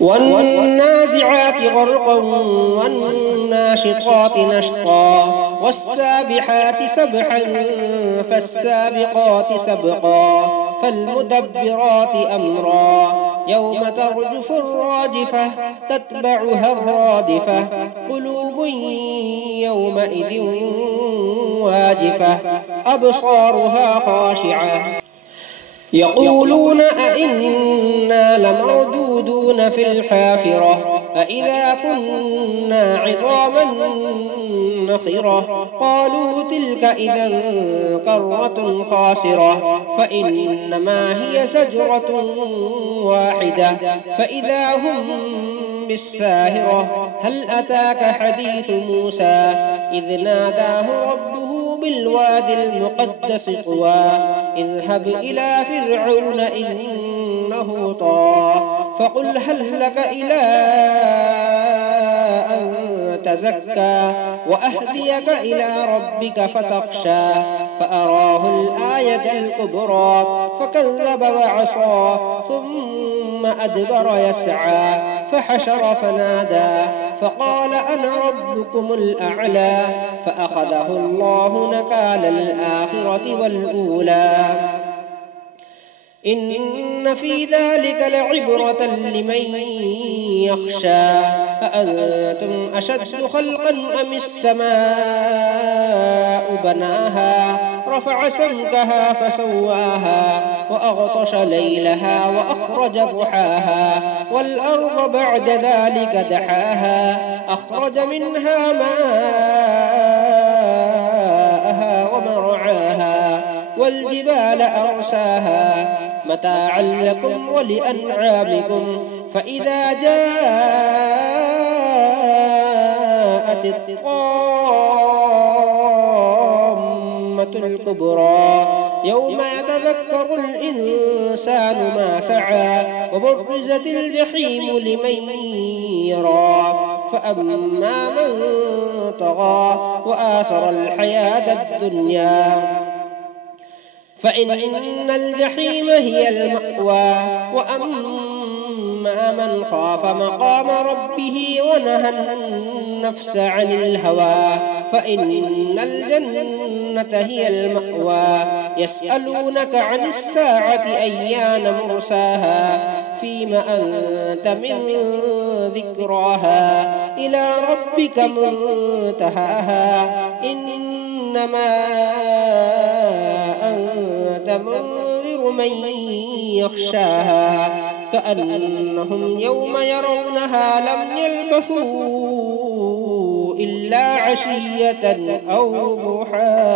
والنازعات غرقا والناشطات نشطا والسابحات سبحا فالسابقات سبقا فالمدبرات أمرا يوم ترجف الراجفة تتبعها الرادفة قلوب يومئذ واجفة أبصارها خاشعة يقولون أئنا لمردودون في الحافرة أئذا كنا عظاما نخرة قالوا تلك إذا كرة خاسرة فإنما هي زجرة واحدة فإذا هم بالساهرة هل أتاك حديث موسى إذ ناداه ربه بالوادي المقدس طوى اذهب إلى فرعون إنه طغى فقل هل لك إلى أن تزكى وأهديك إلى ربك فتخشى فأراه الآية الكبرى فكذب وعصى ثم أدبر يسعى فحشر فنادى فقال أنا ربكم الأعلى فأخذه الله نكال الآخرة والأولى إن في ذلك لعبرة لمن يخشى أأنتم أشد خلقا أم السماء بناها رفع سمكها فسواها وأغطش ليلها وأخرج ضحاها والأرض بعد ذلك دحاها أخرج منها ماءها ومرعاها والجبال أرساها متاعا لكم ولأنعامكم فإذا جاءت الطامة الكبرى يوم يتذكر الإنسان ما سعى وبرزت الجحيم لمن يرى فأما من طغى وآثر الحياة الدنيا فإن الجحيم هي المأوى وأما من خاف مقام ربه ونهى النفس عن الهوى فإن الجنة هي المأوى يسألونك عن الساعة أيان مرساها فيم أنت من ذكراها إلى ربك منتهاها إنما أنت منذر من يخشاها كأنهم يوم يرونها لم يلبثوا إلا عشية أو ضحاها.